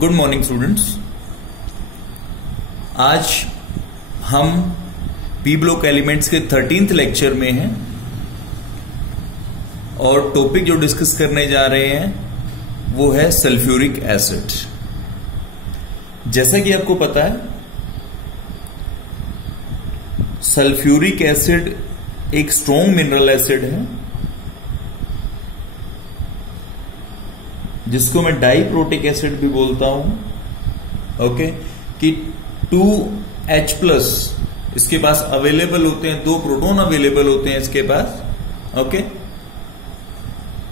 Good morning students. आज हम P block elements के 13th लेक्चर में हैं और टॉपिक जो डिस्कस करने जा रहे हैं वो है सल्फ्यूरिक एसिड। जैसा कि आपको पता है, सल्फ्यूरिक एसिड एक स्ट्रॉन्ग मिनरल एसिड है जिसको मैं डाइप्रोटिक एसिड भी बोलता हूं। ओके, कि 2H+ इसके पास अवेलेबल होते हैं, 2 प्रोटॉन अवेलेबल होते हैं इसके पास। ओके,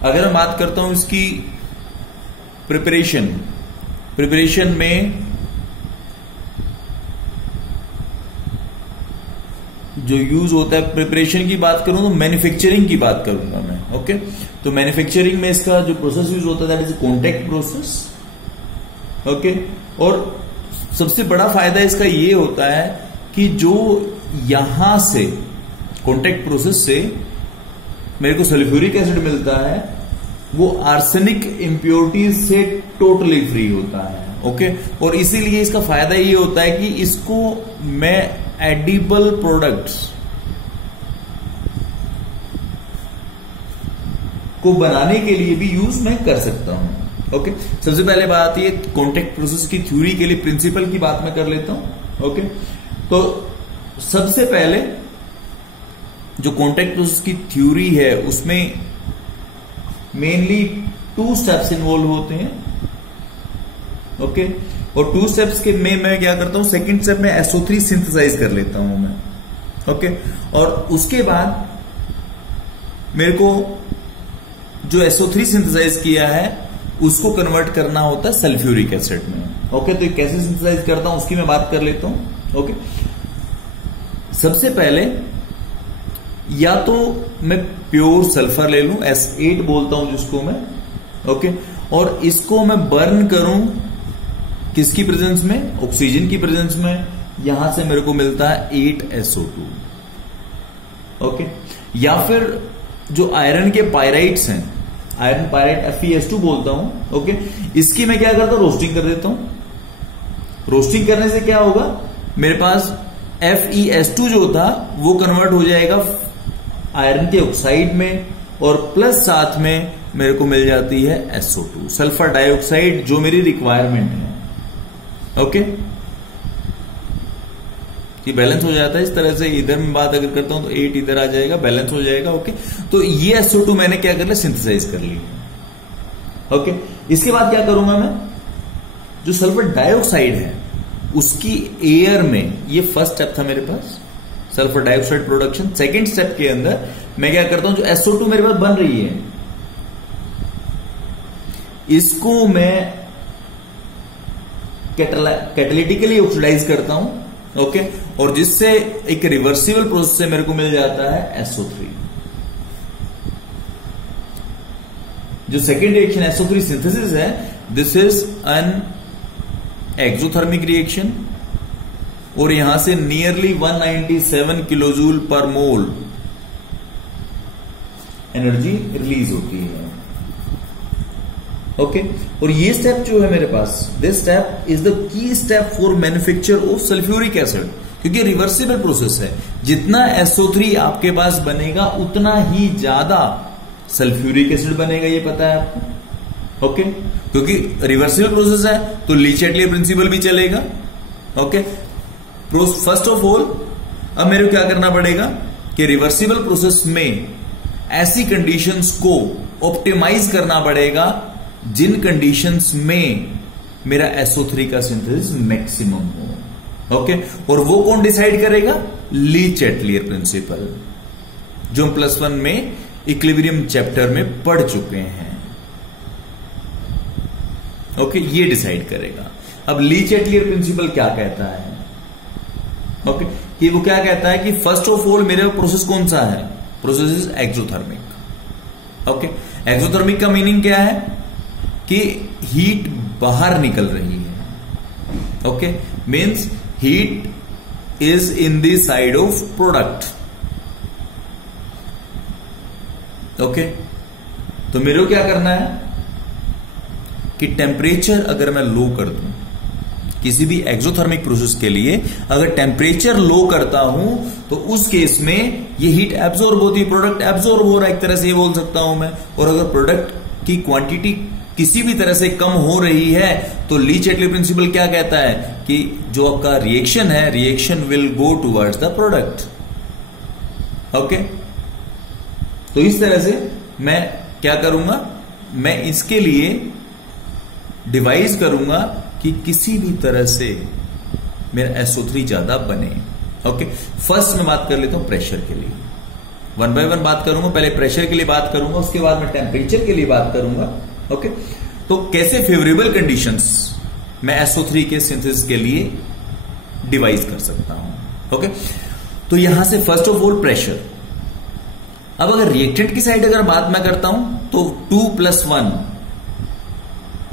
अगर मैं बात करता हूं इसकी प्रिपरेशन में जो यूज होता है, प्रिपरेशन की बात करूं तो मैन्युफैक्चरिंग की बात करूंगा मैं। ओके, तो मैन्युफैक्चरिंग में इसका जो प्रोसेस यूज होता है that is contact process. Okay, और सबसे बड़ा फायदा इसका ये होता है कि जो यहां से कॉन्टैक्ट प्रोसेस से मेरे को सल्फ्यूरिक एसिड मिलता है वो आर्सेनिक इंप्योरिटीज से टोटली फ्री होता है। ओके, और इसीलिए इसका फायदा ये होता है कि इसको मैं एडिबल प्रोडक्ट्स को बनाने के लिए भी यूज मैं कर सकता हूं। ओके, सबसे पहले बात आती है कॉन्टैक्ट प्रोसेस की थ्योरी के लिए प्रिंसिपल की बात मैं कर लेता हूं। ओके, तो सबसे पहले जो कॉन्टैक्ट प्रोसेस की थ्योरी है उसमें मेनली 2 स्टेप्स इन्वॉल्व होते हैं। ओके, और 2 स्टेप्स के में मैं क्या करता हूं, सेकंड स्टेप में SO3 सिंथेसाइज कर लेता हूं मैं। ओके, और उसके बाद मेरे को जो SO3 सिंथेसाइज किया है उसको कन्वर्ट करना होता है सल्फ्यूरिक एसिड में। ओके, तो कैसे सिंथेसाइज करता हूं उसकी मैं बात कर लेता हूं। ओके, सबसे पहले या तो मैं प्योर सल्फर ले लूं, S8 बोलता हूं जिसको मैं। ओके, और इसको मैं बर्न करूं किसकी प्रेजेंस में, ऑक्सीजन की प्रेजेंस में। यहां से मेरे को मिलता है 8SO2। ओके, या फिर जो आयरन के पायराइट्स हैं, आयरन पायराइट FeS2 बोलता हूं। ओके, इसकी मैं क्या करता हूं, रोस्टिंग कर देता हूं। रोस्टिंग करने से क्या होगा, मेरे पास FeS2 जो था वो कन्वर्ट हो जाएगा आयरन के ऑक्साइड में, और प्लस साथ में मेरे को मिल जाती है SO2, सल्फर डाइऑक्साइड, जो मेरी रिक्वायरमेंट है। ओके, ये बैलेंस हो जाता है इस तरह से। इधर मैं बात अगर करता हूं तो 8 इधर आ जाएगा, बैलेंस हो जाएगा। ओके, तो ये SO2 मैंने क्या कर लिया, सिंथेसाइज कर लिया। ओके, इसके बाद क्या करूंगा मैं, जो सल्फर डाइऑक्साइड है उसकी एयर में, ये फर्स्ट स्टेप था मेरे पास, sulphur dioxide production. Second step के अंदर मैं क्या करता हूं, जो SO2 मेरे पास बन रही है इसको मैं कैटालिटिकली ऑक्सीडाइज करता हूं। ओके, और जिससे एक रिवर्सिबल प्रोसेस से मेरे को मिल जाता है SO3। जो सेकेंड रिएक्शन SO3 सिंथेसिस है, this is an exothermic reaction, और यहां से नियरली 197 किलोजूल पर मोल एनर्जी रिलीज होती है। ओके, और ये स्टेप जो है मेरे पास, this step is the key step for manufacture of sulphuric acid, क्योंकि रिवर्सिबल प्रोसेस है। जितना SO3 आपके पास बनेगा उतना ही ज्यादा सल्फ्यूरिक एसिड बनेगा, ये पता है आपको। ओके, क्योंकि रिवर्सिबल प्रोसेस है तो ली-चैटलियर प्रिंसिपल भी चलेगा। ओके, फर्स्ट ऑफ ऑल अब मेरे को क्या करना पड़ेगा कि रिवर्सिबल प्रोसेस में ऐसी कंडीशंस को ऑप्टिमाइज करना पड़ेगा जिन कंडीशंस में मेरा SO3 का सिंथेसिस मैक्सिमम हो। ओके, और वो कौन डिसाइड करेगा, ली-चैटलियर प्रिंसिपल, जो हम +1 में इक्विलिब्रियम चैप्टर में पढ़ चुके हैं। ओके, ये डिसाइड करेगा। अब ली-चैटलियर प्रिंसिपल क्या कहता है, ओके, कि वो क्या कहता है कि फर्स्ट ऑफ ऑल मेरा प्रोसेस कौन सा है, process is exothermic. Okay, exothermic का मीनिंग क्या है कि हीट बाहर निकल रही है। Okay, means heat is in the side of product. Okay, तो मेरे को क्या करना है, कि टेम्परेचर अगर मैं लो कर दूं, किसी भी एक्सोथर्मिक प्रोसेस के लिए अगर टेम्परेचर लो करता हूं तो उस केस में ये हीट एब्जॉर्ब होती है, प्रोडक्ट एब्जॉर्ब हो रहा है, एक तरह से ये बोल सकता हूं मैं। और अगर प्रोडक्ट की क्वांटिटी किसी भी तरह से कम हो रही है तो ली चैटली प्रिंसिपल क्या कहता है कि जो आपका रिएक्शन है, reaction will go towards the product. Okay, तो इस तरह से मैं क्या करूंगा, मैं इसके लिए डिवाइस करूंगा कि किसी भी तरह से मेरा SO3 ज्यादा बने। ओके, फर्स्ट मैं बात कर लेता हूं प्रेशर के लिए, वन बाय वन बात करूंगा। पहले प्रेशर के लिए बात करूंगा, उसके बाद मैं टेम्परेचर के लिए बात करूंगा। ओके, तो कैसे फेवरेबल कंडीशंस मैं SO3 के सिंथेसिस के लिए डिवाइस कर सकता हूं। ओके, तो यहां से फर्स्ट ऑफ ऑल प्रेशर। अब अगर रिएक्टेंट की साइड अगर बात मैं करता हूं तो 2+1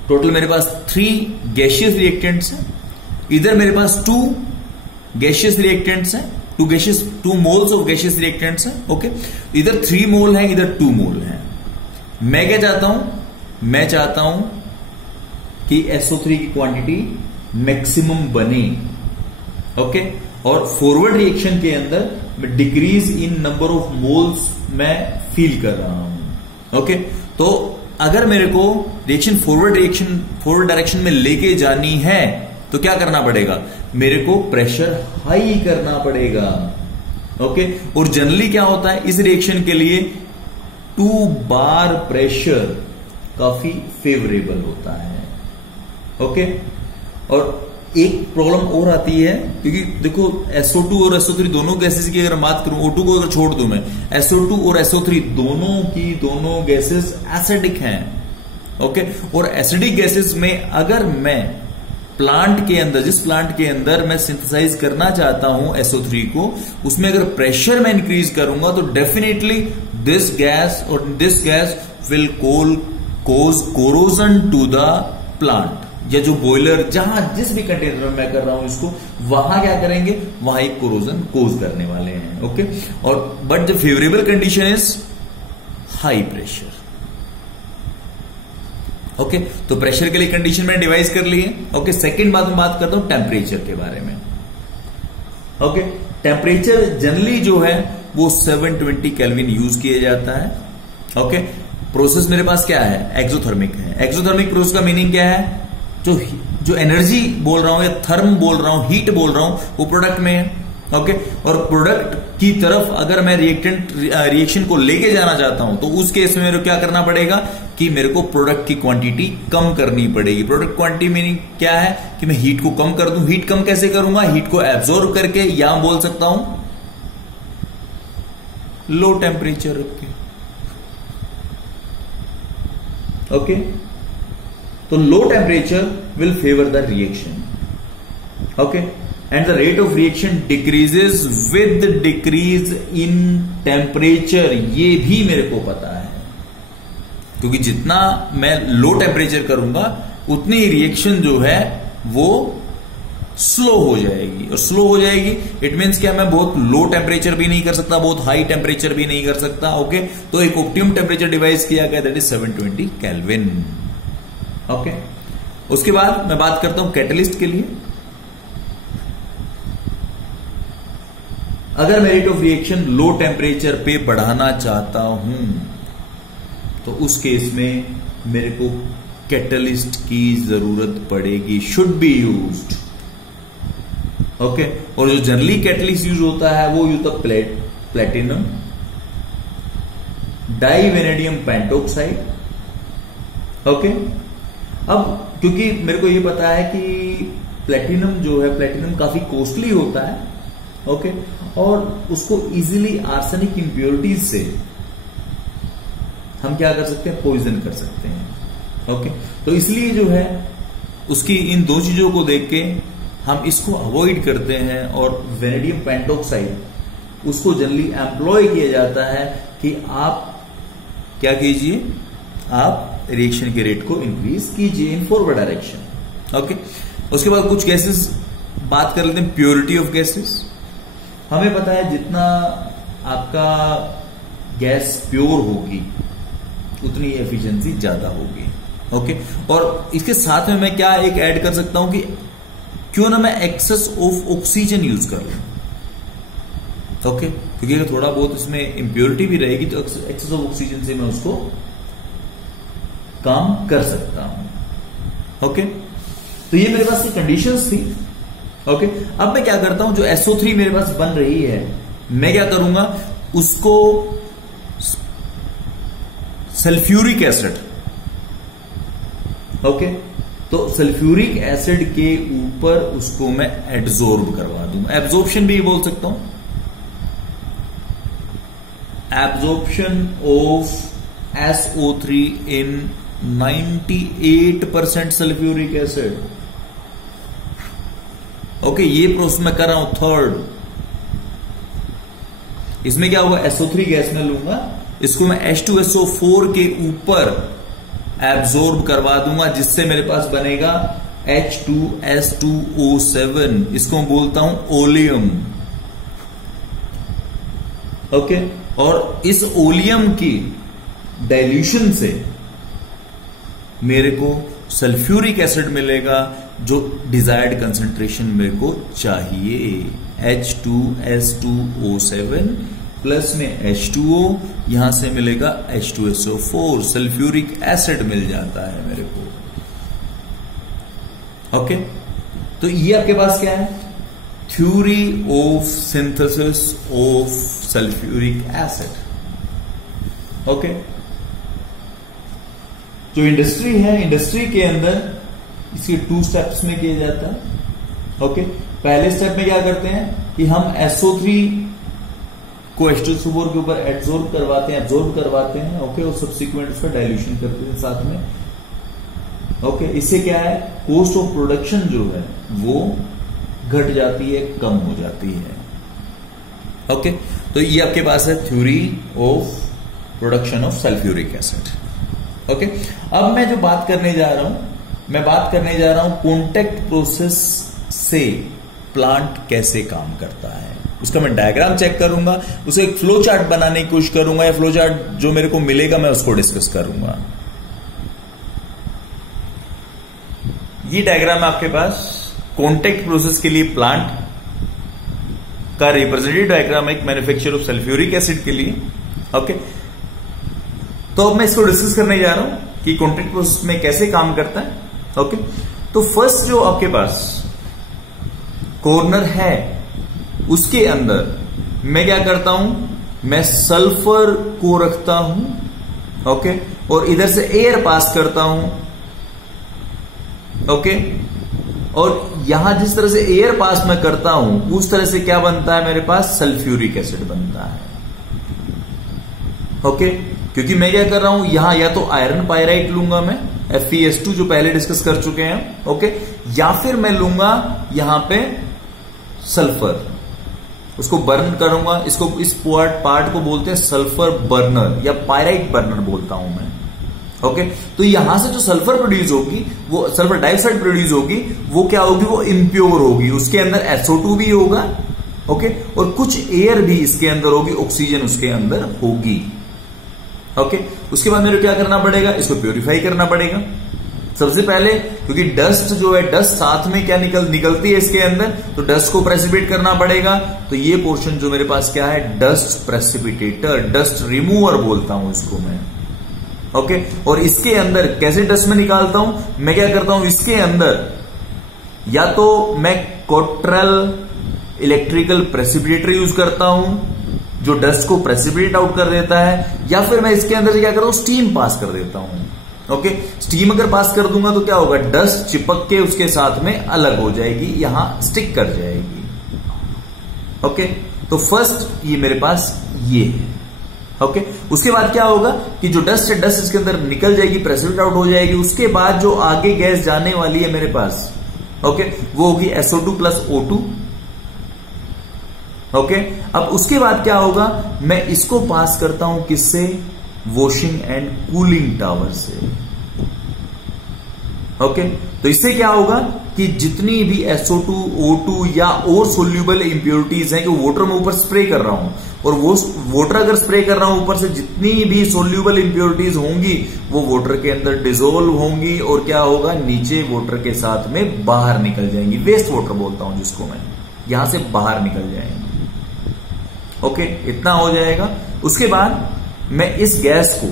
टोटल मेरे पास 3 गैशियस रिएक्टेंट्स हैं। इधर मेरे पास 2 गैशियस रिएक्टेंट्स हैं, 2 मोल्स ऑफ गैशियस रिएक्टेंट्स हैं। ओके, इधर 3 मोल है, इधर 2 मोल है। मैं क्या चाहता हूं, मैं चाहता हूं कि SO3 की क्वांटिटी मैक्सिमम बने। ओके, और फॉरवर्ड रिएक्शन के अंदर मैं decrease in number of moles मैं फील कर रहा हूं। ओके, तो अगर मेरे को फॉरवर्ड डायरेक्शन में लेके जानी है तो क्या करना पड़ेगा, मेरे को प्रेशर हाई करना पड़ेगा। ओके, और जनरली क्या होता है इस रिएक्शन के लिए 2 बार प्रेशर काफी फेवरेबल होता है। ओके, और एक प्रॉब्लम और आती है क्योंकि देखो SO2 और SO3 दोनों गैसेस की अगर बात करूं, O2 को अगर छोड़ दूं मैं, SO2 और SO3 दोनों गैसेस एसिडिक हैं। ओके, और एसिडिक गैसेस में अगर मैं प्लांट के अंदर, जिस प्लांट के अंदर मैं सिंथेसाइज करना चाहता हूं SO3 को, उसमें अगर प्रेशर मैं इंक्रीज करूंगा तो definitely this gas will cause corrosion to the plant, या जो बॉयलर जहां जिस भी कंटेनर में मैं कर रहा हूं इसको, वहां क्या करेंगे, वहां एक कोरोजन कोज करने वाले हैं। ओके, और but the favourable condition is high pressure. Okay, तो प्रेशर के लिए कंडीशन मैंने डिवाइस कर ली है। ओके, सेकंड बात मैं बात करता हूं टेम्परेचर के बारे में। ओके, टेम्परेचर जनरली जो है वो 720 केल्विन यूज किया जाता है। ओके, प्रोसेस मेरे पास क्या है, एक्सोथर्मिक है। एक्सोथर्मिक प्रोसेस का मीनिंग क्या है, जो एनर्जी बोल रहा हूं या थर्म बोल रहा हूं, हीट बोल रहा हूं, वो प्रोडक्ट में है। ओके, और प्रोडक्ट की तरफ अगर मैं रिएक्शन को लेके जाना चाहता हूं तो उस केस में मेरे को क्या करना पड़ेगा कि मेरे को प्रोडक्ट की क्वांटिटी कम करनी पड़ेगी। प्रोडक्ट क्वांटिटी मीनिंग क्या है कि मैं हीट को कम कर दूं। हीट कम कैसे करूंगा, हीट को एब्जॉर्ब करके, या बोल सकता हूं लो टेम्परेचर रख के। ओके, तो low temperature will favour the reaction. Okay, and the rate of reaction decreases with decrease in temperature. ये भी मेरे को पता है क्योंकि जितना मैं लो टेम्परेचर करूंगा उतनी रिएक्शन जो है वो स्लो हो जाएगी। और स्लो हो जाएगी इट मीन्स क्या, मैं बहुत लो टेम्परेचर भी नहीं कर सकता, बहुत हाई टेम्परेचर भी नहीं कर सकता। ओके, तो एक ऑप्टिमम टेम्परेचर डिवाइस किया गया, दैट इज 720 केल्विन। ओके, उसके बाद मैं बात करता हूं कैटलिस्ट के लिए। अगर मैं rate of reaction low temperature पे बढ़ाना चाहता हूं तो उस केस में मेरे को कैटलिस्ट की जरूरत पड़ेगी, शुड बी यूज्ड। ओके, और जो जनरली कैटलिस्ट यूज होता है वो यूज होता है प्लेटिनम डाइवेनेडियम पेंटोक्साइड। ओके, अब क्योंकि मेरे को ये पता है कि प्लेटिनम जो है, प्लेटिनम काफी कॉस्टली होता है। ओके, और उसको इजीली आर्सेनिक इंप्योरिटीज से हम क्या कर सकते हैं, पॉइजन कर सकते हैं। ओके, तो इसलिए जो है उसकी इन दो चीजों को देख के हम इसको अवॉइड करते हैं, और वेनेडियम पेंटोक्साइड उसको जनरली एम्प्लॉय किया जाता है कि आप क्या कीजिए, आप रिएक्शन के रेट को इंक्रीज कीजिए इन फॉरवर्ड डायरेक्शन। ओके, उसके बाद कुछ गैसेस बात कर लेते हैं, प्योरिटी ऑफ गैसेस। हमें पता है जितना आपका गैस प्योर होगी उतनी एफिशिएंसी ज्यादा होगी। ओके, और इसके साथ में मैं क्या एक ऐड कर सकता हूं कि क्यों ना मैं एक्सेस ऑफ ऑक्सीजन यूज कर लूं। ओके, क्योंकि अगर थोड़ा बहुत इसमें इंप्योरिटी भी रहेगी तो एक्सेस ऑफ ऑक्सीजन से मैं उसको काम कर सकता हूं। ओके, तो ये मेरे पास कंडीशंस थी। ओके, अब मैं क्या करता हूं, जो SO3 मेरे पास बन रही है, मैं क्या करूंगा, उसको सल्फ्यूरिक एसिड, ओके, तो सल्फ्यूरिक एसिड के ऊपर उसको मैं एब्जॉर्ब करवा दूंगा। एब्जॉर्प्शन भी बोल सकता हूं, absorption of SO3 in 98% sulphuric acid. Okay, ये प्रोसेस मैं कर रहा हूं थर्ड। इसमें क्या होगा, SO3 गैस में लूंगा, इसको मैं H2SO4 के ऊपर एब्जॉर्ब करवा दूंगा, जिससे मेरे पास बनेगा H2S2O7। इसको मैं बोलता हूं ओलियम। ओके, और इस ओलियम की डाइल्यूशन से मेरे को सल्फ्यूरिक एसिड मिलेगा, जो डिजायर्ड कंसंट्रेशन मेरे को चाहिए। H2S2O7 प्लस में H2O, यहां से मिलेगा H2SO4, सल्फ्यूरिक एसिड मिल जाता है मेरे को। ओके, तो ये आपके पास क्या है, theory of synthesis of sulphuric acid. Okay, जो इंडस्ट्री है, इंडस्ट्री के अंदर इसके 2 स्टेप्स में किया जाता है। ओके, पहले स्टेप में क्या करते हैं कि हम SO3 को H2SO4 के ऊपर एब्जॉर्ब करवाते हैं। ओके, और सब्सिक्वेंट उसका डाइल्यूशन करते हैं साथ में। ओके, इससे क्या है, कॉस्ट ऑफ प्रोडक्शन जो है वो घट जाती है, कम हो जाती है। ओके, तो ये आपके पास है theory of production of sulphuric acid. Okay, अब मैं जो बात करने जा रहा हूं, मैं बात करने जा रहा हूं कॉन्टैक्ट प्रोसेस से प्लांट कैसे काम करता है। उसका मैं डायग्राम चेक करूंगा, उसे एक फ्लो चार्ट बनाने की कोशिश करूंगा, या फ्लो चार्ट जो मेरे को मिलेगा मैं उसको डिस्कस करूंगा। ये डायग्राम है आपके पास कॉन्टैक्ट प्रोसेस के लिए प्लांट का रिप्रेजेंटेटिव डायग्राम है, एक मैन्युफैक्चर ऑफ सल्फ्यूरिक एसिड के लिए। ओके, तो अब मैं इसको डिस्कस करने जा रहा हूं कि कॉन्टैक्ट प्रोसेस में कैसे काम करता है। ओके, तो फर्स्ट जो आपके पास कॉर्नर है, उसके अंदर मैं क्या करता हूं, मैं सल्फर को रखता हूं। ओके, और इधर से एयर पास करता हूं। ओके, और यहां जिस तरह से एयर पास मैं करता हूं, उस तरह से क्या बनता है, मेरे पास सल्फ्यूरिक एसिड बनता है। ओके, क्योंकि मैं क्या कर रहा हूं, यहां या तो आयरन पायराइट लूंगा मैं, FeS2 जो पहले डिस्कस कर चुके हैं। ओके, या फिर मैं लूंगा यहां पे सल्फर, उसको बर्न करूंगा। इसको, इस पार्ट को बोलते हैं सल्फर बर्नर या पायराइट बर्नर बोलता हूं मैं। ओके, तो यहां से जो सल्फर प्रोड्यूस होगी, वो सल्फर डाइऑक्साइड प्रोड्यूस होगी, वो क्या होगी, वो इम्प्योर होगी। उसके अंदर SO2 भी होगा। ओके, और कुछ एयर भी इसके अंदर होगी, ऑक्सीजन उसके अंदर होगी। ओके, उसके बाद मेरे क्या करना पड़ेगा, इसको प्योरीफाई करना पड़ेगा सबसे पहले, क्योंकि डस्ट जो है, डस्ट साथ में क्या निकलती है इसके अंदर, तो डस्ट को प्रेसिपिटेट करना पड़ेगा। तो ये पोर्शन जो मेरे पास क्या है, डस्ट प्रेसिपिटेटर, डस्ट रिमूवर बोलता हूं इसको मैं। ओके, और इसके अंदर कैसे डस्ट में निकालता हूं, मैं क्या करता हूं, इसके अंदर या तो मैं कोट्रेल इलेक्ट्रिकल प्रेसिपिटेटर यूज करता हूं, जो डस्ट को प्रेसिपिटेट आउट कर देता है, या फिर मैं इसके अंदर से क्या करता हूं, स्टीम पास कर देता हूं। ओके, स्टीम अगर पास कर दूंगा तो क्या होगा, डस्ट चिपक के उसके साथ में अलग हो जाएगी, यहां स्टिक कर जाएगी। ओके, तो फर्स्ट ये मेरे पास ये है। ओके, उसके बाद क्या होगा कि जो डस्ट है, डस्ट इसके अंदर निकल जाएगी, प्रेसिपिटेट आउट हो जाएगी। उसके बाद जो आगे गैस जाने वाली है मेरे पास, ओके, वो होगी SO2 प्लस O2। ओके, अब उसके बाद क्या होगा, मैं इसको पास करता हूं किससे, वॉशिंग एंड कूलिंग टावर से। ओके, तो इससे क्या होगा कि जितनी भी SO2, O2 या और सोल्यूबल इंप्योरिटीज हैं कि वाटर में ऊपर स्प्रे कर रहा हूं, और वो वाटर अगर स्प्रे कर रहा हूं ऊपर से, जितनी भी सोल्यूबल इंप्योरिटीज होंगी वो वाटर के अंदर डिसोल्व होंगी और क्या होगा, नीचे वाटर के साथ में बाहर निकल जाएंगी। वेस्ट वाटर बोलता हूं जिसको मैं, यहां से बाहर निकल जाएंगी। ओके, इतना हो जाएगा। उसके बाद मैं इस गैस को,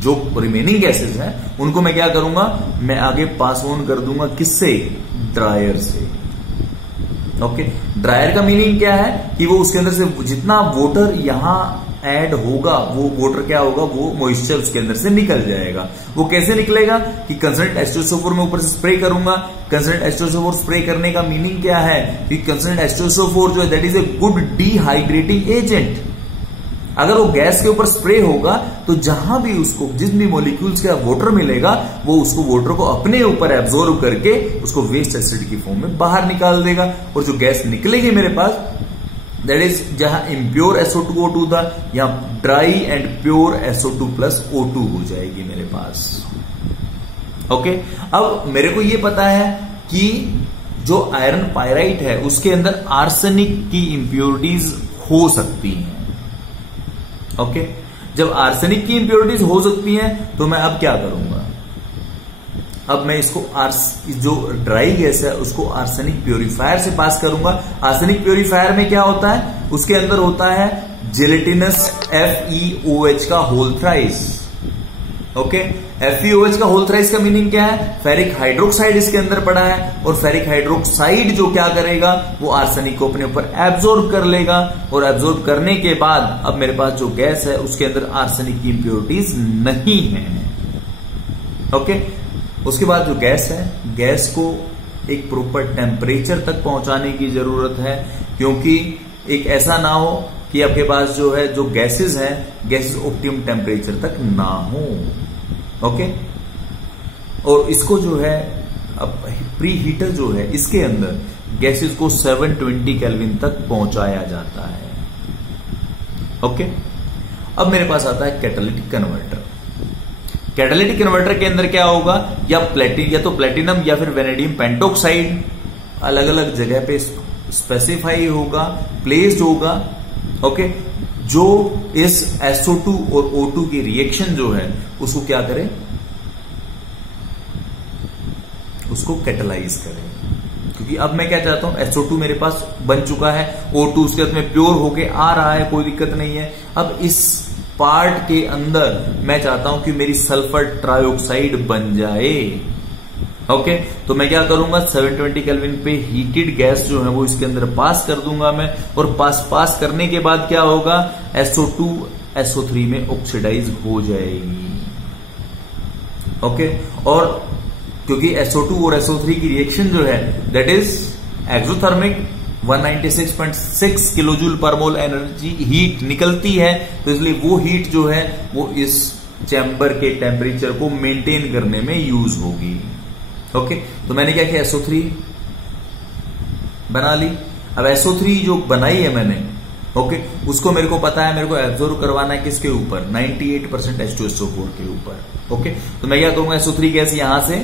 जो रिमेनिंग गैसेस हैं उनको मैं क्या करूंगा, मैं आगे पास ऑन कर दूंगा, किससे, ड्रायर से। ओके, ड्रायर का मीनिंग क्या है कि वो उसके अंदर से जितना वाटर यहां ऐड होगा, वो वाटर क्या होगा, वो मॉइस्चर उसके अंदर से निकल जाएगा। वो कैसे निकलेगा कि कंसनट्रेट H2SO4 में ऊपर से स्प्रे करूंगा। कंसनट्रेट H2SO4 स्प्रे करने का मीनिंग क्या है कि कंसनट्रेट H2SO4 जो है that is a good dehydrating agent. अगर वो गैस के ऊपर स्प्रे होगा तो जहां भी उसको, जिन भी मॉलिक्यूल्स का वाटर मिलेगा, वो उसको वाटर को अपने ऊपर एब्जॉर्व करके उसको वेस्ट एसिड की फॉर्म में बाहर निकाल देगा। और जो गैस निकलेगी मेरे पास, दैट इज जहां इम्प्योर SO2O2 था, यहां dry and pure SO2 plus O2 हो जाएगी मेरे पास। ओके, अब मेरे को ये पता है कि जो आयरन पायराइट है उसके अंदर आर्सेनिक की इंप्योरिटीज हो सकती हैं। ओके, जब आर्सेनिक की इंप्योरिटीज हो सकती हैं तो मैं अब क्या करूंगा, अब मैं इसको जो ड्राई गैस है उसको आर्सेनिक प्योरीफायर से पास करूंगा। आर्सेनिक प्योरीफायर में क्या होता है, उसके अंदर होता है जेलेटिनस FeOH का होल थ्राइस। ओके, FeOH का होल थ्राइस का मीनिंग क्या है, फेरिक हाइड्रोक्साइड इसके अंदर पड़ा है, और फेरिक हाइड्रोक्साइड जो क्या करेगा, वो आर्सेनिक को अपने ऊपर एब्जॉर्ब कर लेगा, और एब्जॉर्ब करने के बाद अब मेरे पास जो गैस है उसके अंदर आर्सेनिक की इंप्योरिटीज नहीं है। ओके, उसके बाद जो गैस है, गैस को एक प्रॉपर टेम्परेचर तक पहुंचाने की जरूरत है, क्योंकि एक ऐसा ना हो कि आपके पास जो है, जो गैसेस है, गैसेस ऑप्टिमम टेम्परेचर तक ना हो। ओके, और इसको जो है, अब प्री हीटर जो है, इसके अंदर गैसेस को 720 केल्विन तक पहुंचाया जाता है। ओके, अब मेरे पास आता है कैटालिटिक कन्वर्टर। कैटालिटिक कन्वर्टर के अंदर क्या होगा, या तो प्लेटिनम या फिर वेनेडियम पेंटोक्साइड अलग अलग जगह पे स्पेसिफाई होगा, प्लेस्ड होगा। ओके, जो इस SO2 और O2 की रिएक्शन जो है उसको क्या करे, उसको कैटलाइज करे। क्योंकि अब मैं क्या चाहता हूं, SO2 मेरे पास बन चुका है, O2 उसके अंदर में प्योर होके आ रहा है, कोई दिक्कत नहीं है। अब इस पार्ट के अंदर मैं चाहता हूं कि मेरी सल्फर ट्राइऑक्साइड बन जाए। ओके, तो मैं क्या करूंगा, 720 केल्विन पे हीटेड गैस जो है वो इसके अंदर पास कर दूंगा मैं, और पास करने के बाद क्या होगा, SO2 SO3 में ऑक्सीडाइज हो जाएगी। ओके, और क्योंकि SO2 और SO3 की रिएक्शन जो है दैट इज एक्सोथर्मिक, 196.6 किलोजूल पर मोल एनर्जी हीट निकलती है, तो इसलिए वो हीट जो है वो इस चैम्बर के टेम्परेचर को मेंटेन करने में यूज होगी। ओके, तो मैंने क्या किया, SO3 बना ली। अब SO3 जो बनाई है मैंने, ओके, उसको मेरे को पता है, मेरे को एब्जॉर्व करवाना है किसके ऊपर, 98% H2SO4 के ऊपर। ओके, तो मैं क्या करूंगा, SO3 गैस यहां से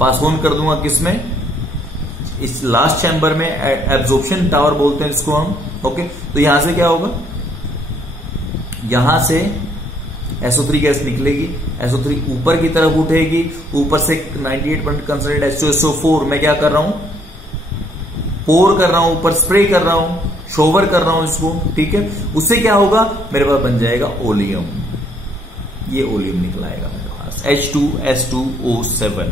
पास ऑन कर दूंगा, किसमें, इस लास्ट चैम्बर में, एब्जॉर्प्शन टावर बोलते हैं इसको हम। ओके, तो यहां से क्या होगा, यहां से SO3 गैस निकलेगी, SO3 ऊपर की तरफ उठेगी, ऊपर से 98% कंसनट्रेट H2SO4 मैं क्या कर रहा हूं, पोर कर रहा हूं, ऊपर स्प्रे कर रहा हूं, शोवर कर रहा हूं इसको। ठीक है, उससे क्या होगा, मेरे पास बन जाएगा ओलियम। ये ओलियम निकलाएगा मेरे पास, H2S2O7।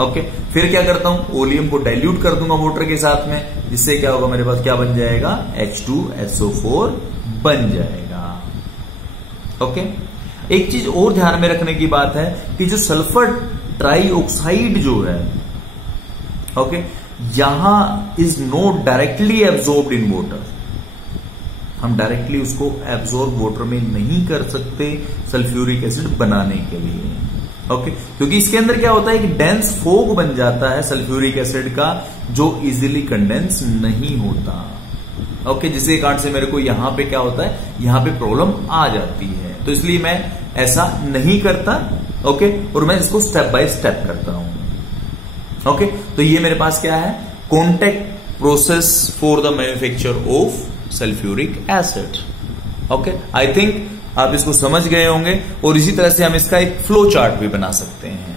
ओके, फिर क्या करता हूं, ओलियम को डाइल्यूट कर दूंगा वाटर के साथ में, जिससे क्या होगा, मेरे पास क्या बन जाएगा, H2SO4 बन जाएगा। ओके, एक चीज और ध्यान में रखने की बात है कि जो सल्फर ट्राइऑक्साइड जो है, ओके, यहां is not directly absorbed in water. हम डायरेक्टली उसको एब्जॉर्ब वाटर में नहीं कर सकते सल्फ्यूरिक एसिड बनाने के लिए। ओके, क्योंकि इसके अंदर क्या होता है कि डेंस फोग बन जाता है सल्फ्यूरिक एसिड का, जो इजीली कंडेंस नहीं होता। ओके, जिसके कारण से मेरे को यहां पे क्या होता है, यहां पे प्रॉब्लम आ जाती है। तो इसलिए मैं ऐसा नहीं करता, ओके, और मैं इसको स्टेप बाय स्टेप करता हूं। ओके, तो ये मेरे पास क्या है, contact process for the manufacture of sulphuric acid. Okay, I think आप इसको समझ गए होंगे, और इसी तरह से हम इसका एक फ्लो चार्ट भी बना सकते हैं।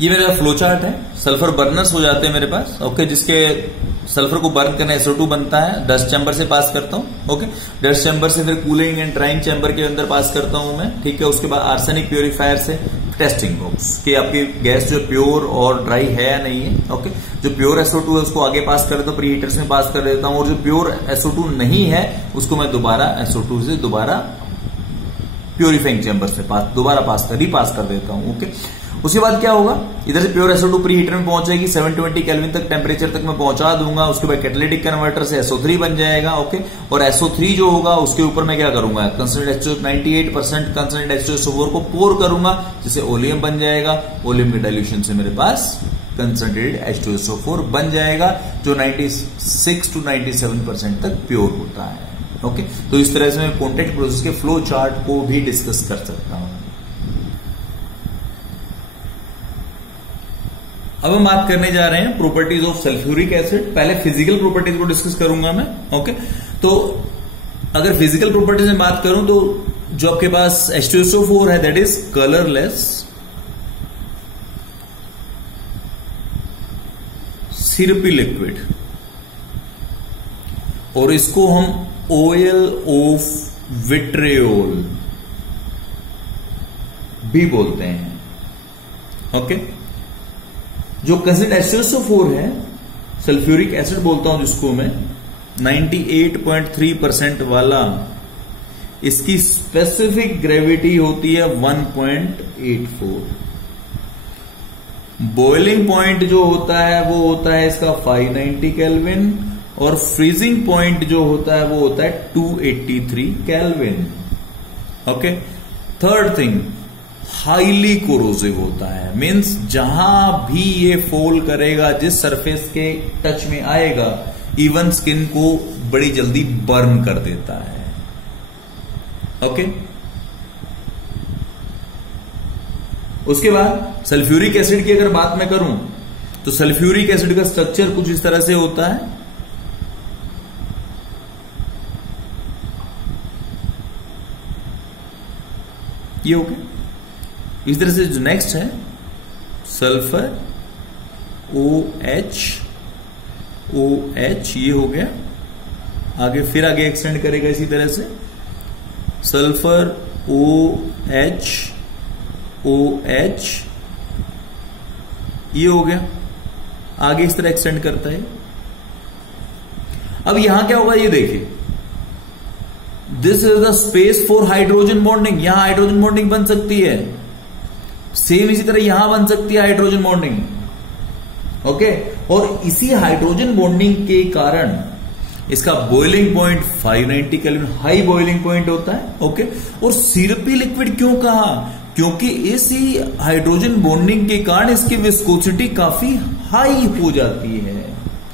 ये मेरा फ्लो चार्ट है, सल्फर बर्नर्स हो जाते हैं मेरे पास। ओके, जिसके सल्फर को बर्न करने SO2 बनता है, डस्ट चैम्बर से पास करता हूं। ओके, डस्ट चैम्बर से फिर कूलिंग एंड ड्राइंग चैम्बर के अंदर पास करता हूं मैं, ठीक है। उसके बाद आर्सेनिक प्योरीफायर से टेस्टिंग बॉक्स कि आपकी गैस जो प्योर और ड्राई है या नहीं है। ओके, जो प्योर SO2 है उसको आगे पास कर देता हूं, प्री हीटर्स में पास कर देता हूं, और जो प्योर SO2 नहीं है उसको मैं दोबारा SO2 से दोबारा प्योरीफाइंग चैम्बर से दोबारा रीपास कर देता हूं। ओके, उसके बाद क्या होगा, इधर से प्योर SO2 प्री हीटर में पहुंचेगी, 720 केल्विन तक टेम्परेचर तक मैं पहुंचा दूंगा। उसके बाद कैटालिटिक कन्वर्टर से SO3 बन जाएगा। ओके, और SO3 जो होगा उसके ऊपर मैं क्या करूंगा, कंसंट्रेटेड H2 98% कंसंट्रेटेड H2SO4 को पोर करूंगा, जिससे ओलियम बन जाएगा। ओलियम के डाइल्यूशन से मेरे पास कंसंट्रेटेड H2SO4 बन जाएगा, जो 96 to 97% तक प्योर होता है। ओके, तो इस तरह से मैं कॉन्टैक्ट प्रोसेस के फ्लो चार्ट को भी डिस्कस कर सकता हूं। अब हम बात करने जा रहे हैं प्रॉपर्टीज ऑफ सल्फ्यूरिक एसिड। पहले फिजिकल प्रॉपर्टीज को डिस्कस करूंगा मैं। ओके, तो अगर फिजिकल प्रॉपर्टीज में बात करूं तो जो आपके पास H2SO4 है, दैट इज कलरलेस, सिरपी लिक्विड, और इसको हम ऑयल ऑफ विट्रियोल भी बोलते हैं। ओके, जो कंसंट्रेटेड H2SO4 है, सल्फ्यूरिक एसिड बोलता हूं जिसको मैं, 98.3% वाला, इसकी स्पेसिफिक ग्रेविटी होती है 1.84। बॉइलिंग पॉइंट जो होता है वो होता है इसका 590 केल्विन, और फ्रीजिंग पॉइंट जो होता है वो होता है 283 kelvin. Okay, third thing, highly corrosive होता है, मींस जहां भी ये फॉल करेगा, जिस सरफेस के टच में आएगा, इवन स्किन को बड़ी जल्दी बर्न कर देता है। ओके, उसके बाद सल्फ्यूरिक एसिड की अगर बात मैं करूं तो सल्फ्यूरिक एसिड का स्ट्रक्चर कुछ इस तरह से होता है। ये ओके, इस तरह से जो नेक्स्ट है सल्फर OH, ये हो गया। आगे फिर आगे एक्सटेंड करेगा इसी तरह से, सल्फर OH, ये हो गया। आगे इस तरह एक्सटेंड करता है। अब यहां क्या होगा ये देखिए, this is the space for hydrogen bonding. यहां हाइड्रोजन बॉन्डिंग बन सकती है, सेम इसी तरह यहां बन सकती है हाइड्रोजन बॉन्डिंग। ओके, और इसी हाइड्रोजन बॉन्डिंग के कारण इसका boiling point 590 kelvin high boiling point होता है। ओके, और सिरपी लिक्विड क्यों कहा, क्योंकि इसी हाइड्रोजन बॉन्डिंग के कारण इसकी विस्कोसिटी काफी हाई हो जाती है।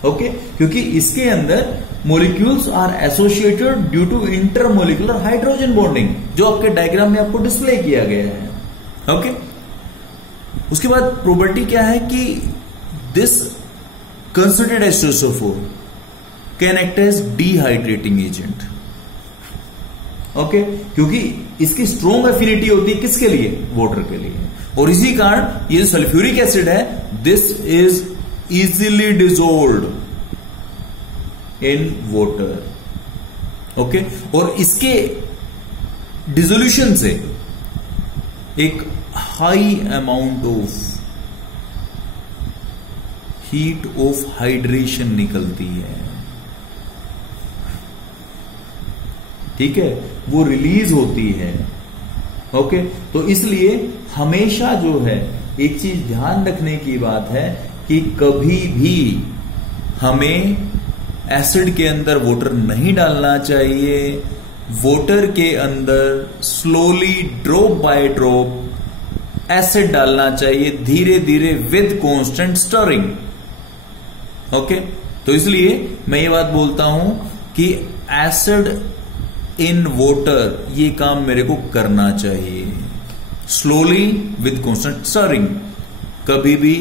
ओके, क्योंकि इसके अंदर molecules are associated due to intermolecular hydrogen bonding, जो आपके डायग्राम में आपको डिस्प्ले किया गया है। ओके, उसके बाद प्रॉपर्टी क्या है कि this concentrated H2SO4 can act as dehydrating agent. Okay, क्योंकि इसकी स्ट्रॉन्ग एफिनिटी होती है किसके लिए, वाटर के लिए, और इसी कारण ये जो सल्फ्यूरिक एसिड है, this is easily dissolved in water. Okay, और इसके डिसोल्यूशन से एक high amount of heat of hydration निकलती है। ठीक है, वो रिलीज होती है। ओके, तो इसलिए हमेशा जो है एक चीज ध्यान रखने की बात है कि कभी भी हमें एसिड के अंदर वाटर नहीं डालना चाहिए। वाटर के अंदर slowly drop by drop acid डालना चाहिए, धीरे धीरे विद कांस्टेंट स्टरिंग। ओके, तो इसलिए मैं ये बात बोलता हूं कि एसिड इन वाटर ये काम मेरे को करना चाहिए। Slowly with constant stirring. कभी भी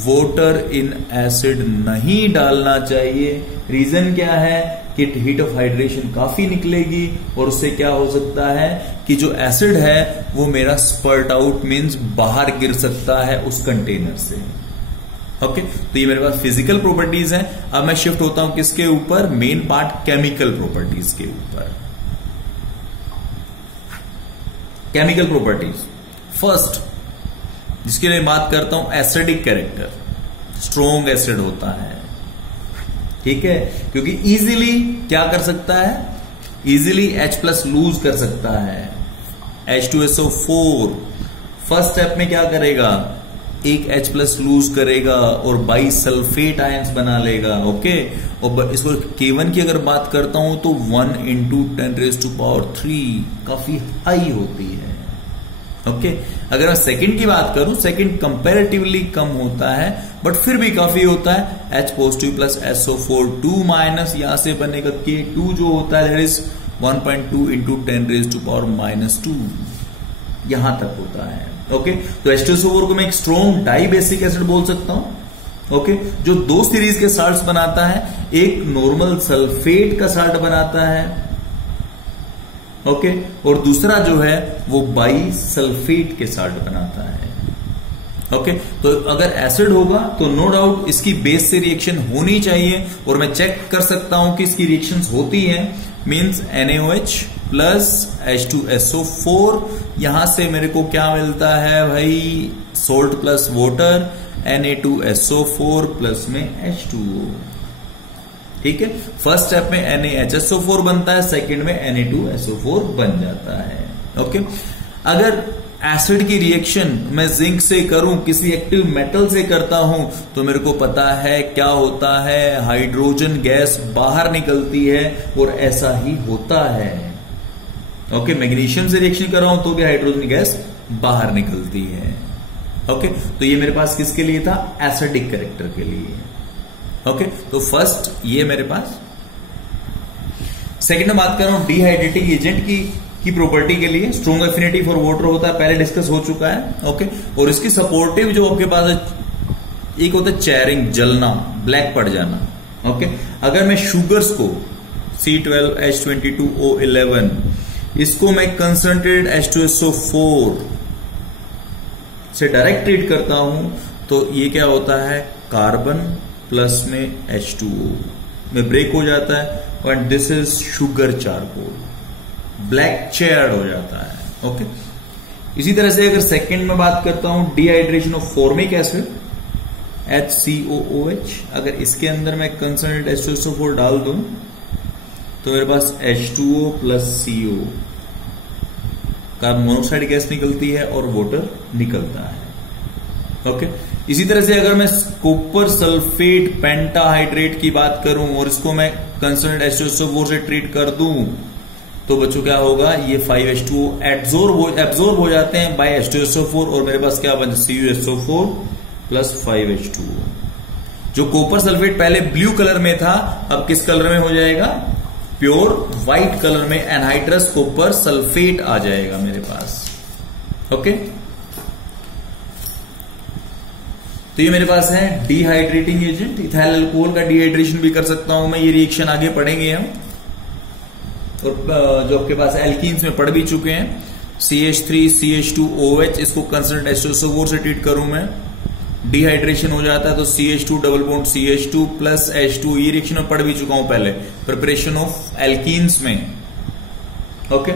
वाटर इन एसिड नहीं डालना चाहिए। रीजन क्या है कि हीट ऑफ हाइड्रेशन काफी निकलेगी और उससे क्या हो सकता है कि जो एसिड है वो मेरा स्पर्ट आउट मींस बाहर गिर सकता है उस कंटेनर से। ओके, तो ये मेरे पास फिजिकल प्रॉपर्टीज हैं। अब मैं शिफ्ट होता हूं किसके ऊपर, मेन पार्ट केमिकल प्रॉपर्टीज के ऊपर। केमिकल प्रॉपर्टीज फर्स्ट, जिसके लिए बात करता हूं एसिडिक कैरेक्टर। स्ट्रॉन्ग एसिड होता है, ठीक है, क्योंकि इजीली क्या कर सकता है, इजीली H+ लूज कर सकता है। H2SO4 फर्स्ट स्टेप में क्या करेगा, एक H+ लूज करेगा और बाइसल्फेट आयंस बना लेगा। ओके, और इसको K1 की अगर बात करता हूं तो 1 × 10⁻³ काफी हाई होती है। ओके, अगर मैं सेकंड की बात करूं, सेकंड कंपैरेटिवली कम होता है बट फिर भी काफी होता है। H+ SO4 2- यहां से बनेगा K2 जो होता है दैट इज 1.2 × 10⁻², यहां तक होता है। ओके, तो H2SO4 को मैं एक स्ट्रॉन्ग डाई बेसिक एसिड बोल सकता हूं। ओके, जो दो सीरीज के साल्ट्स बनाता है, एक नॉर्मल सल्फेट का साल्ट बनाता है, ओके, और दूसरा जो है वो बाइसल्फेट के साल्ट बनाता है। ओके, तो अगर एसिड होगा तो नो डाउट इसकी बेस से रिएक्शन होनी चाहिए और मैं चेक कर सकता हूं कि इसकी रिएक्शंस होती हैं। मींस NaOH प्लस H2SO4, यहां से मेरे को क्या मिलता है भाई, salt plus water, Na2SO4 plus में H2O। ठीक है, फर्स्ट स्टेप में NaHSO4 बनता है, सेकंड में Na2SO4 बन जाता है। ओके, अगर एसिड की रिएक्शन मैं जिंक से करूं, किसी एक्टिव मेटल से करता हूं, तो मेरे को पता है क्या होता है, हाइड्रोजन गैस बाहर निकलती है और ऐसा ही होता है। ओके, मैग्नीशियम से रिएक्शन कर रहा हूं तो भी हाइड्रोजन गैस बाहर निकलती है। ओके, तो ये मेरे पास किसके लिए था, एसिडिक कैरेक्टर के लिए। ओके, तो फर्स्ट ये मेरे पास। सेकंड में बात कर रहा हूं डिहाइड्रेटिंग एजेंट की प्रॉपर्टी के लिए। स्ट्रॉन्ग एफिनिटी फॉर वाटर होता है, पहले डिस्कस हो चुका है। ओके, और इसकी सपोर्टिव जो आपके पास है, एक होता है चेयरिंग, जलना, ब्लैक पड़ जाना। ओके, अगर मैं शुगर्स को C12H22O11 इसको मैं कंसंट्रेटेड H2SO4 से डायरेक्ट ट्रीट करता हूं तो ये क्या होता है, कार्बन प्लस में H2O में ब्रेक हो जाता है और this is sugar charcoal, black chaired हो जाता है। ओके, इसी तरह से अगर सेकंड में बात करता हूं dehydration of formic acid HCOOH, अगर इसके अंदर मैं कंसंट्रेटेड H2SO4 डाल दूं तो मेरे पास H2O plus CO carbon monoxide gas निकलती है और वाटर निकलता है। ओके, इसी तरह से अगर मैं कॉपर सल्फेट पेंटाहाइड्रेट की बात करूं और इसको मैं कंसंट्रेटेड H2SO4 से ट्रीट कर दूं तो बच्चों क्या होगा, ये 5H2O एब्जॉर्ब हो जाते हैं बाय H2SO4 और मेरे पास क्या बन, CuSO4 प्लस 5H2O। जो कॉपर सल्फेट पहले ब्लू कलर में था अब किस कलर में हो जाएगा, प्योर व्हाइट कलर में एनहाइड्रस कॉपर सल्फेट आ जाएगा मेरे पास। ओके, तो ये मेरे पास है डिहाइड्रेटिंग एजेंट। इथाइल अल्कोहल का डिहाइड्रेशन भी कर सकता हूं मैं, ये रिएक्शन आगे पढ़ेंगे हम, और जो आपके पास एल्कीन्स में पढ़ भी चुके हैं। CH3CH2OH इसको कंसंट्रेटेड H2SO4 से ट्रीट करूं मैं, डिहाइड्रेशन हो जाता है तो CH2 double bond CH2 plus H2, ये रिएक्शन में पढ़ भी चुका हूं पहले प्रिपरेशन ऑफ एल्कीन्स में। ओके,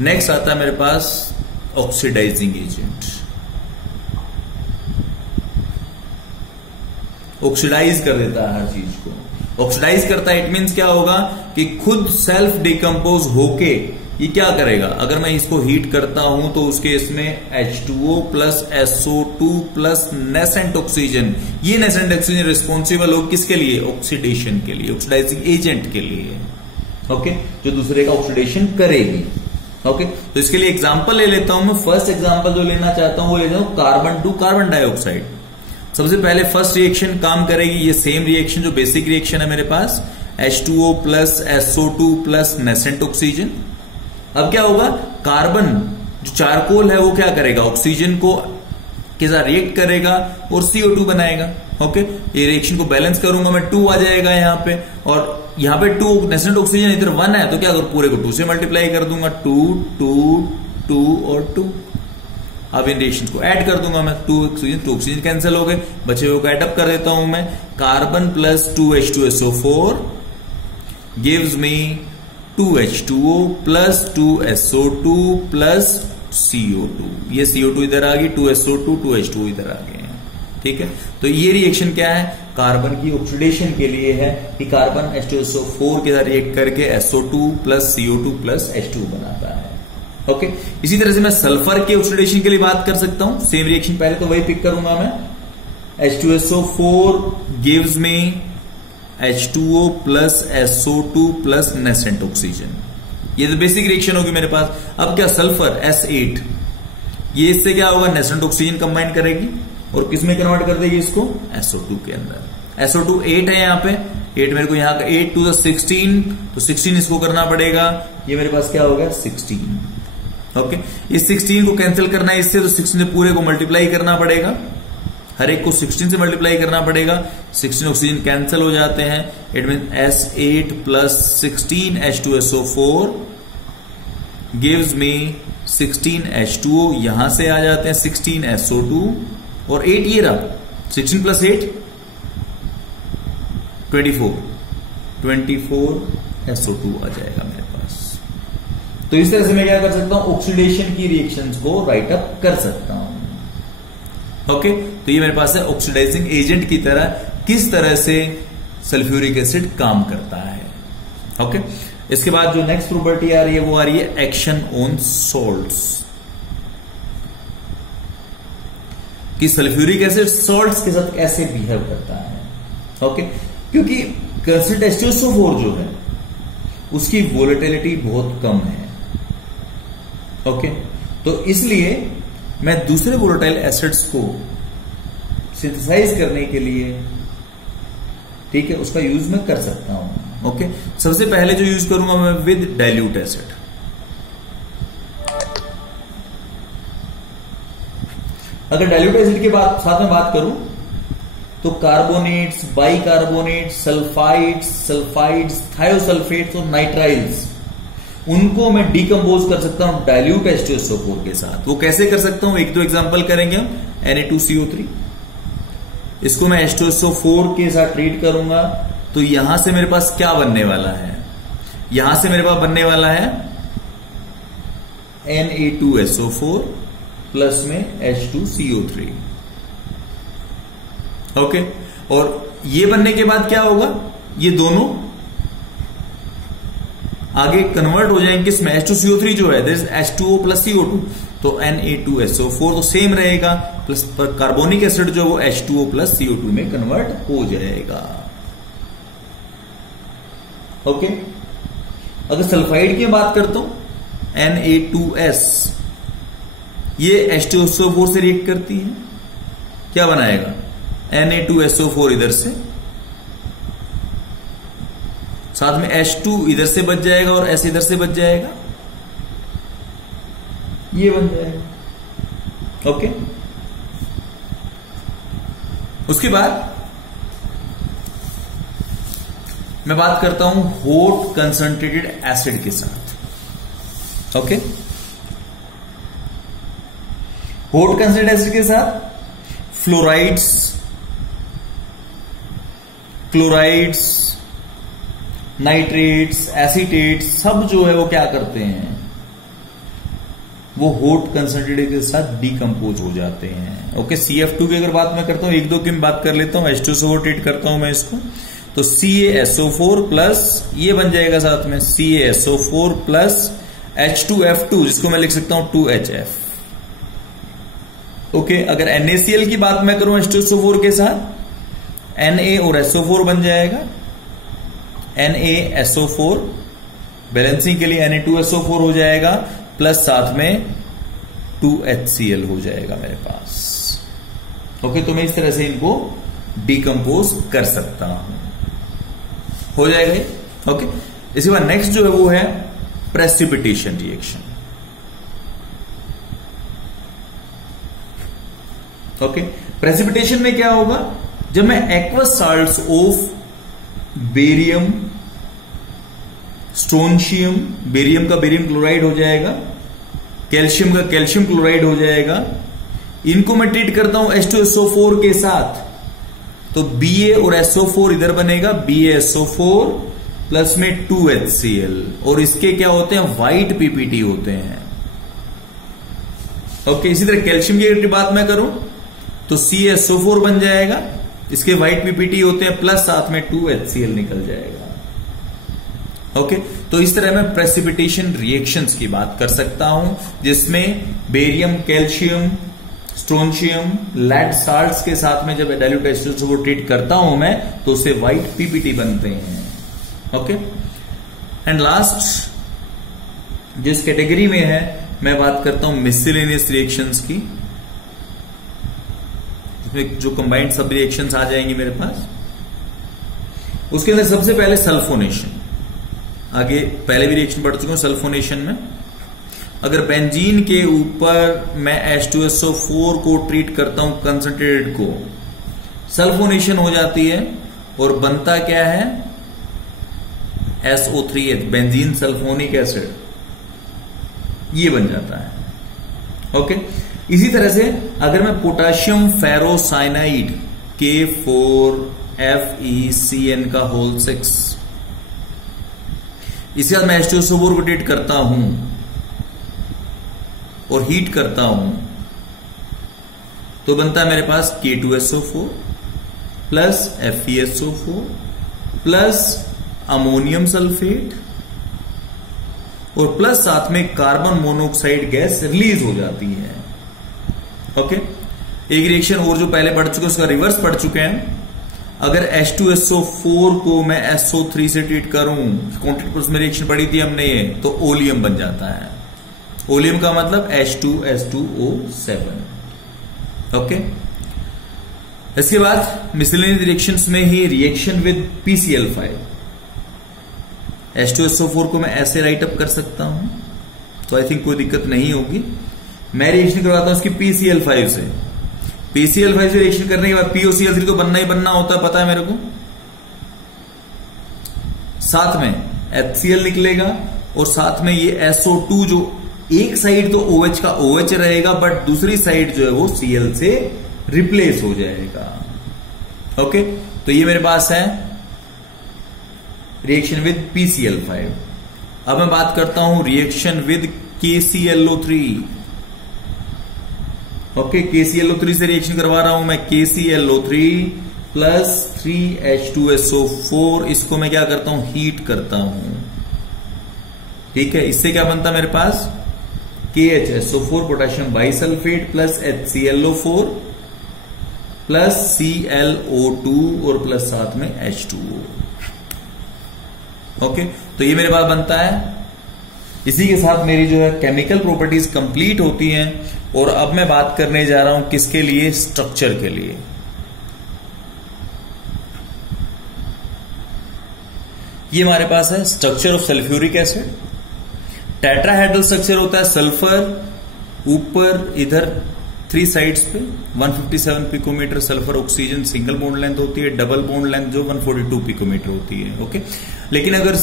नेक्स्ट आता है मेरे पास ऑक्सीडाइजिंग एजेंट। ऑक्सीडाइज कर देता है हर चीज को, ऑक्सीडाइज करता है। इट मींस क्या होगा कि खुद सेल्फ डिकम्पोज होके ये क्या करेगा, अगर मैं इसको हीट करता हूं तो उसके इसमें H2O plus SO2 plus nascent oxygen, ये नेसेंट ऑक्सीजन रिस्पॉन्सिबल हो किसके लिए, ऑक्सीडेशन के लिए, ऑक्सीडाइजिंग एजेंट के लिए। ओके, जो दूसरे का ऑक्सीडेशन करेगी। ओके, तो इसके लिए एग्जांपल ले लेता हूं मैं। फर्स्ट एग्जांपल जो लेना चाहता हूं वो लेता हूं कार्बन टू कार्बन डाइऑक्साइड। सबसे पहले फर्स्ट रिएक्शन काम करेगी, ये सेम रिएक्शन जो बेसिक रिएक्शन है मेरे पास, H2O plus SO2 plus nascent oxygen. अब क्या होगा, कार्बन जो चारकोल है वो क्या करेगा, ऑक्सीजन को के साथ रिएक्ट करेगा और CO2 बनाएगा। ओके, ये रिएक्शन को बैलेंस करूंगा मैं, 2 आ जाएगा यहाँ पे, और यहाँ पे 2 नेसेंट ऑक्सीजन इधर 1 है, तो क्या करूं, पूरे को 2 से मल्टीप्लाई कर दूंगा, 2 2 2 और 2। अब इन रिएक्शंस को ऐड कर दूंगा मैं, 2 ऑक्सीजन कैंसिल हो गए, बचे हुए को ऐड कर देता हूं मैं। Carbon plus 2H2SO4 gives me 2H2O plus 2SO2 plus CO2। ये CO2 इधर आ गई, 2SO2 2H2O इधर आ गए हैं। ठीक है, तो ये रिएक्शन क्या है, कार्बन की ऑक्सीडेशन के लिए है कि कार्बन H2SO4 के साथ रिएक्ट करके SO2 plus CO2 plus H2 बनाता है। ओके, इसी तरह से मैं सल्फर के ऑक्सीडेशन के लिए बात कर सकता हूं, सेम रिएक्शन पहले तो वही पिक करूंगा मैं। H2SO4 gives me H2O plus SO2 plus nascent oxygen. ये तो बेसिक रिएक्शन होगी मेरे पास। अब क्या, सल्फर S8, ये इससे क्या होगा, नेसेंट ऑक्सीजन कंबाइन करेगी और किस में कन्वर्ट कर देगी इसको, SO2 के अंदर। SO2 8 है यहाँ पे, 8 मेरे को यहाँ का 8 to the 16, तो 16 इसको करना पड़ेगा, ये मेरे पास क्या होगा 16। ओके, इस 16 को कैंसिल करना है इससे, तो 16 से पूरे को मल्टीप्लाई करना पड़ेगा, हर एक को 16 से मल्टीप्लाई करना पड़ेगा, 16 ऑक्सीजन कैंसिल हो जाते हैं। It mean S8 plus 16 H2SO4 gives me 16 H2O, यहां से आ जाते हैं 16 SO2 और 8 ये रहा, 16 प्लस 8 24 SO2 आ जाएगा मेरे पास। तो इस तरह से मैं क्या कर सकता हूं, ऑक्सीडेशन की रिएक्शंस को राइट अप कर सकता हूं। ओके, तो ये मेरे पास है ऑक्सीडाइजिंग एजेंट की तरह किस तरह से सल्फ्यूरिक एसिड काम करता है। ओके, इसके बाद जो नेक्स्ट प्रॉपर्टी आ रही है वो आ रही है एक्शन ऑन सॉल्ट्स, कि सल्फ्यूरिक एसिड सॉल्ट्स के साथ कैसे बिहेव करता है। ओके, क्योंकि कंसेंट H2SO4 जो है उसकी वोलेटिलिटी बहुत कम है। ओके, तो इसलिए मैं दूसरे वोलेटाइल एसिड्स को सिंथेसाइज करने के लिए, ठीक है, उसका यूज मैं कर सकता हूं। ओके, सबसे पहले जो यूज करूंगा मैं विद डाइल्यूट एसिड। अगर डाइल्यूट एसिड के साथ में बात करूं तो कार्बोनेट्स, बाइकार्बोनेट्स, सल्फाइड्स, थायोसल्फेट्स और नाइट्राइल्स, उनको मैं डिकम्पोज कर सकता हूं डाइल्यूट H2SO4 के साथ। वो कैसे कर सकता हूं, एक दो एग्जांपल करेंगे हम। Na2CO3, इसको मैं H2SO4 के साथ ट्रीट करूंगा, तो यहां से मेरे पास क्या बनने वाला है, यहां से मेरे पास बनने वाला है Na2SO4 प्लस में H2CO3। ओके, और ये बनने के बाद क्या होगा, ये दोनों आगे कन्वर्ट हो जाएंगे किसमें, H2CO3 जो है दिस H2O प्लस CO2, तो Na2SO4 तो सेम रहेगा, प्लस पर कार्बोनिक एसिड जो वो H2O प्लस CO2 में कन्वर्ट हो जाएगा। ओके, अगर सल्फाइड की बात करता हूं Na2S, ये H2SO4 से रिएक्ट करती है, क्या बनाएगा Na2SO4 इधर से, साथ में H2 इधर से बच जाएगा और S इधर से बच जाएगा, ये बन जाएगा। ओके, उसके बाद मैं बात करता हूं हॉट कंसंट्रेटेड एसिड के साथ। ओके, हॉट कंसंट्रेटेड एसिड के साथ फ्लोराइड्स, क्लोराइड्स, नाइट्रेट्स, एसीटेट्स, सब जो है वो क्या करते हैं, वो हॉट कंसंट्रेटेड के साथ डिकम्पोज हो जाते हैं। ओके, CF2 की अगर बात मैं करता हूं, एक दो की मैं बात कर लेता हूं, H2SO4 ट्रीट करता हूं मैं इसको, तो CaSO4 प्लस ये बन जाएगा साथ में CaSO4 प्लस H2F2, जिसको मैं लिख सकता हूं 2HF। ओके, अगर NaCl की बात मैं करूं H2SO4 के साथ, Na और SO4 बन जाएगा, NaSO4 बैलेंसिंग के लिए Na2SO4 हो जाएगा, प्लस साथ में 2HCl हो जाएगा मेरे पास। ओके, तो मैं इस तरह से इनको डिकम्पोज कर सकता हूं, हो जाएगा। ओके, इसके बाद नेक्स्ट जो है वो है प्रेसिपिटेशन रिएक्शन। ओके, प्रेसिपिटेशन में क्या होगा, जब मैं aqueous salts of barium, strontium, barium का बेरियम क्लोराइड हो जाएगा, कैल्शियम का कैल्शियम क्लोराइड हो जाएगा, इनको मैं ट्रीट करता हूं H2SO4 के साथ, तो Ba और SO4 इधर बनेगा, BaSO4 प्लस में 2HCl, और इसके क्या होते हैं, व्हाइट पीपीटी होते हैं। ओके, इसी तरह कैल्शियम की अगर बात मैं करूं तो CaSO4 बन जाएगा, इसके व्हाइट पीपीटी होते हैं, प्लस साथ में 2HCl निकल जाएगा। ओके, तो इस तरह मैं प्रेसिपिटेशन रिएक्शंस की बात कर सकता हूं, जिसमें barium, calcium, strontium, lead salts के साथ में जब डाइल्यूट H2SO4 को ट्रीट करता हूं मैं, तो उससे व्हाइट पीपीटी बनते हैं। ओके, एंड लास्ट जिस कैटेगरी में है, मैं बात करता हूं मिसलेनियस रिएक्शंस की, जिसमें जो कंबाइंड सब रिएक्शंस आ जाएंगे मेरे पास। उसके अंदर सबसे पहले सल्फोनेशन, आगे पहले भी रिएक्शन पढ़ चुका हूं सल्फोनेशन में। अगर बेंजीन के ऊपर मैं H2SO4 को ट्रीट करता हूं कंसंट्रेटेड को, सल्फोनेशन हो जाती है और बनता क्या है, SO3H, बेंजीन सल्फोनिक एसिड, ये बन जाता है। ओके, इसी तरह से अगर मैं पोटेशियम फेरोसाइनाइड K4FeCN का होल 6, इसके बाद मैं H2SO4 को ट्रीट करता हूं और हीट करता हूं, तो बनता है मेरे पास K2SO4 plus FeSO4 plus ammonium sulphate, और प्लस साथ में कार्बन मोनोऑक्साइड गैस रिलीज हो जाती है। ओके, एक रिएक्शन और जो पहले पढ़ चुके उसका रिवर्स पढ़ चुके हैं। अगर H2SO4 को मैं SO3 से ट्रीट करूं, कॉन्टैक्ट प्रोसेस में रिएक्शन पढ़ी थी हमने ये, तो ओलियम बन जाता है। ओलियम का मतलब H2S2O7। ओके, इसके बाद मिसलेनियस रिएक्शंस में ही रिएक्शन विद PCl5, H2SO4 को मैं ऐसे राइट अप कर सकता हूं, तो आई थिंक कोई दिक्कत नहीं होगी। मैं रिएक्शन करवाता हूं इसकी PCl5 से, PCl5 से रिएक्शन करने के बाद POCl3 तो बनना ही बनना होता है, पता है मेरे को। साथ में HCl निकलेगा और साथ में ये SO2, जो एक साइड तो OH का OH रहेगा, बट दूसरी साइड जो है वो Cl से रिप्लेस हो जाएगा। ओके, तो ये मेरे पास है रिएक्शन विद PCl5। अब मैं बात करता हूं reaction with KClO3। Okay, KClO3 से रिएक्शन करवा रहा हूं मैं, KClO3 प्लस 3H2SO4, इसको मैं क्या करता हूं, हीट करता हूं। ठीक है, इससे क्या बनता है मेरे पास, KHSO4 potassium bisulphate plus HClO4 plus ClO2 और प्लस साथ में H2O। ओके, तो ये मेरे पास बनता है। इसी के साथ मेरी जो है केमिकल प्रॉपर्टीज कंप्लीट होती हैं, और अब मैं बात करने जा रहा हूं किसके लिए, स्ट्रक्चर के लिए। ये हमारे पास है structure of sulphuric acid. Tetrahedral structure होता है, सल्फर ऊपर इधर 3 साइड्स पे 157 picometre sulphur oxygen single bond length होती है, डबल बॉन्ड लेंथ जो 142 पिकोमीटर होती है। ओके, लेकिन अगर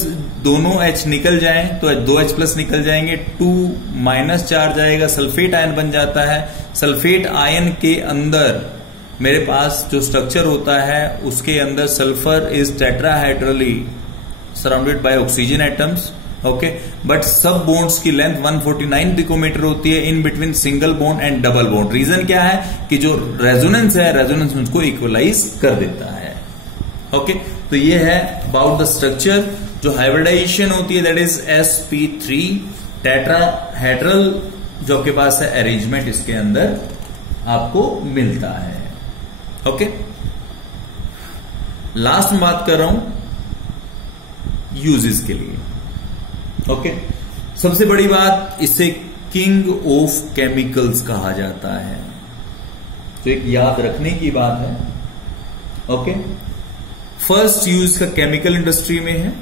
दोनों H निकल जाएं तो 2H प्लस निकल जाएंगे, 2 माइनस चार्ज आएगा, सल्फेट आयन बन जाता है। सल्फेट आयन के अंदर मेरे पास जो स्ट्रक्चर होता है, उसके अंदर sulphur is tetrahedrally surrounded by oxygen atoms. Okay, but सब बॉन्ड्स की लेंथ 149 पिकोमीटर होती है in between single bond and double bond. Reason क्या है कि जो रेजोनेंस है, रेजोनेंस उसको इक्वलाइज कर देता है। ओके, तो ये है अबाउट द स्ट्रक्चर। जो हाइब्रिडाइजेशन होती है दैट इज sp3 टेट्राहेड्रल, जो आपके पास है अरेंजमेंट इसके अंदर आपको मिलता है। ओके, लास्ट में बात कर रहा हूं यूजेस के लिए। ओके, सबसे बड़ी बात, इसे किंग ऑफ केमिकल्स कहा जाता है, तो एक याद रखने की बात है। ओके, फर्स्ट यूज का केमिकल इंडस्ट्री में है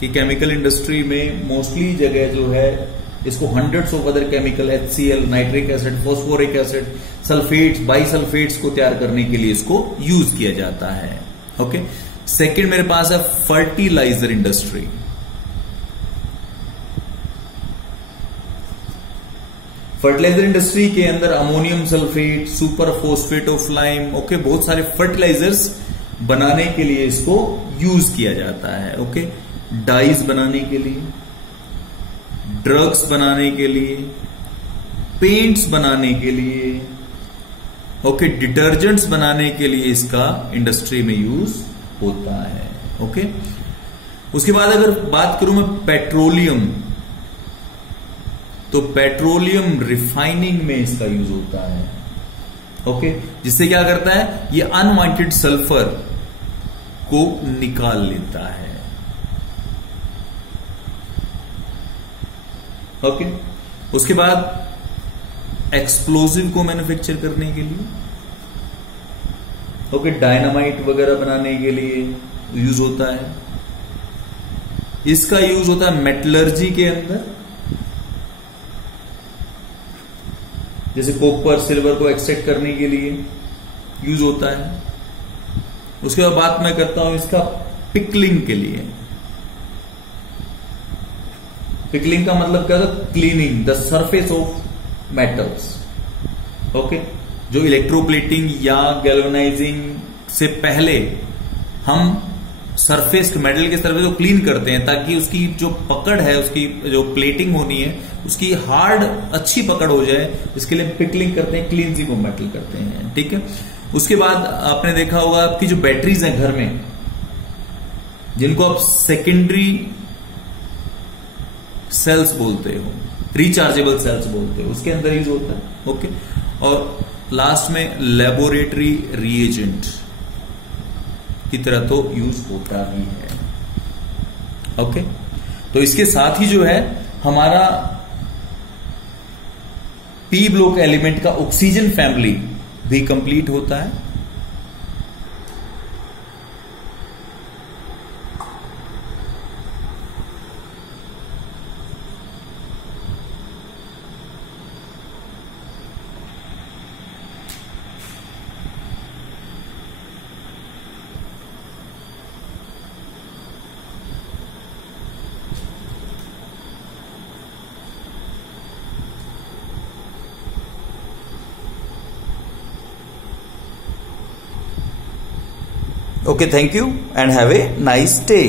कि केमिकल इंडस्ट्री में मोस्टली जगह जो है इसको hundreds of other chemical HCl, nitric acid, phosphoric acid, sulphates, bisulphates को तैयार करने के लिए इसको यूज किया जाता है। ओके, सेकंड मेरे पास है फर्टिलाइजर इंडस्ट्री। फर्टिलाइजर इंडस्ट्री के अंदर ammonium sulphate, super phosphate of lime, okay, बहुत सारे फर्टिलाइजर्स बनाने के लिए इसको यूज किया जाता है। ओके, डाइज बनाने के लिए, ड्रग्स बनाने के लिए, पेंट्स बनाने के लिए, ओके, डिटर्जेंट्स बनाने के लिए इसका इंडस्ट्री में यूज होता है। ओके, उसके बाद अगर बात करूं मैं पेट्रोलियम, तो पेट्रोलियम रिफाइनिंग में इसका यूज होता है। ओके, जिससे क्या करता है, ये अनवांटेड सल्फर को निकाल लेता है। ओके, उसके बाद एक्सप्लोजिव को मैन्युफैक्चर करने के लिए, ओके, डायनामाइट वगैरह बनाने के लिए यूज होता है। इसका यूज होता है मेटलर्जी के अंदर, जैसे कॉपर, सिल्वर को एक्सट्रैक्ट करने के लिए यूज होता है। उसके बाद बात मैं करता हूं इसका पिकलिंग के लिए। पिकलिंग का मतलब क्या होता है, cleaning the surface of metals. Okay, जो इलेक्ट्रोप्लेटिंग या गैल्वेनाइजिंग से पहले हम सरफेस, मेटल के सरफेस को क्लीन करते हैं ताकि उसकी जो पकड़ है, उसकी जो प्लेटिंग होनी है, उसकी हार्ड अच्छी पकड़ हो जाए। इसके लिए पिकलिंग करते हैं, क्लींजिंग ऑफ मेटल करते हैं। ठीक है, उसके बाद आपने देखा होगा आपकी जो बैटरीज हैं घर में, जिनको आप सेकेंडरी सेल्स बोलते हो, रिचार्जेबल सेल्स बोलते हो, उसके अंदर यूज होता है। ओके, और लास्ट में लेबोरेटरी रिएजेंट की तरह तो यूज होता ही है। ओके, तो इसके साथ ही जो है हमारा पी ब्लॉक एलिमेंट का ऑक्सीजन फैमिली भी कंप्लीट होता है। Okay, thank you and have a nice day.